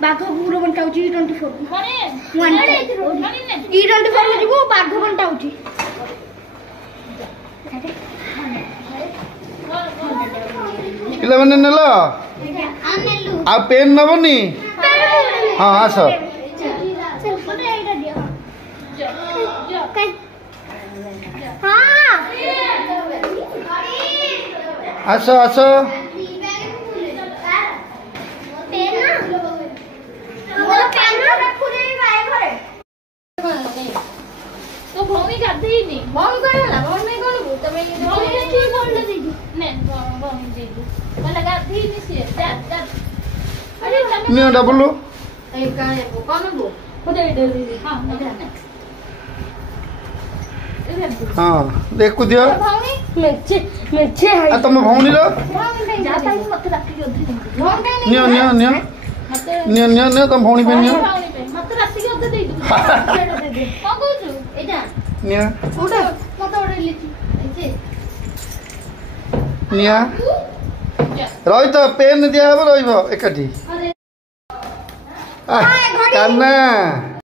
बाघ पूरा बनता होची E24 E24 में जीवो बाघ बनता होची पिला माने नेला आ पेन नबनी हां आस आस आस तो भौमी गाधे ही नहीं भौमी कोन होला भौमी कोन गो तमे भौमी ठीक बोल दे ने भौमी दे दो मला गाधे ही नहीं से जा अरे तमे नियो डबलो ए काने को कोन गो खुदे दे दे हां हां देखु दियो भौमी मेचे है आ तुम भौनी लो जा ताई मत राखी अधे भौमी नियो नियो नियो नियो नियो नियो तुम भौनी पे नियो मत राखी अधे दे दो दे दे कोन कहू एटा निया ओडा मत ओडे लिखी एचे निया रही तो पेन दिया हबो रहिबो एकाठी अरे कान्ना